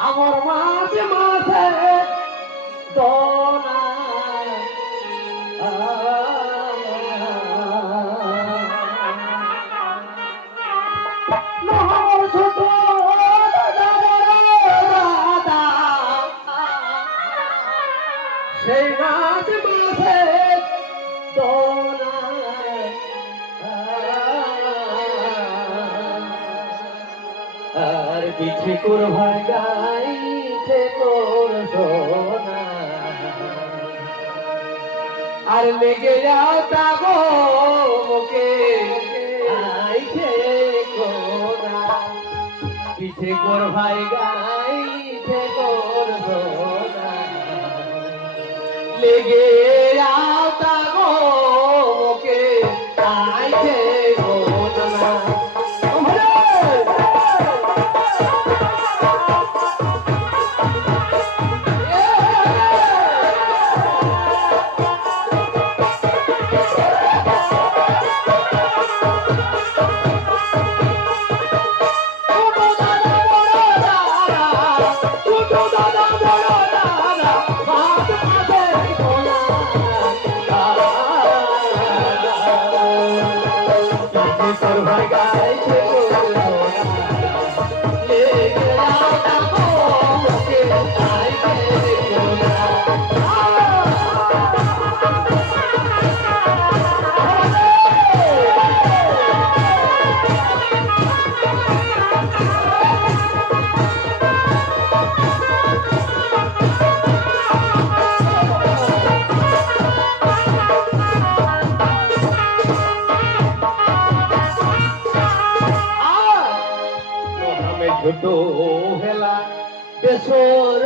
আমার মাঝে মাঝে দোনা নহর ছোট দাদা সেই মাঝে মাঝে দোনা আর পিছে তোর ভাই গাইছে তোর সোনা আর লেগে যাও তাগো মুখে আইছে কোনা পিছে তোর ভাই গাইছে তোর সোনা লেগে যাও তাগো মুখে আইছে কোনা ছোটো হেলা বেসর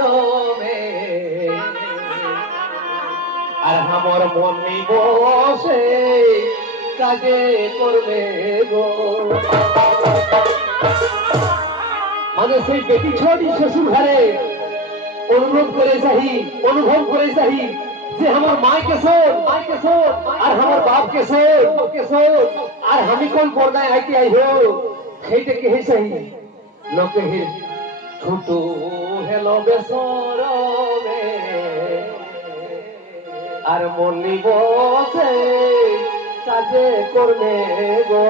আর আমার মন বসে কাজে করবে গো মানে সেই বেটি ছোটি শ্বশুর ঘরে অনুভব করে চাহি যে আমার মাকে শোন আর আমার বাপকে শোন আর আমি কোন পর্দায় আইতে আইব সেইটা কে চাহি লোকে ছোট হেলো বেসর আর মনি বসে কাজে করবে গো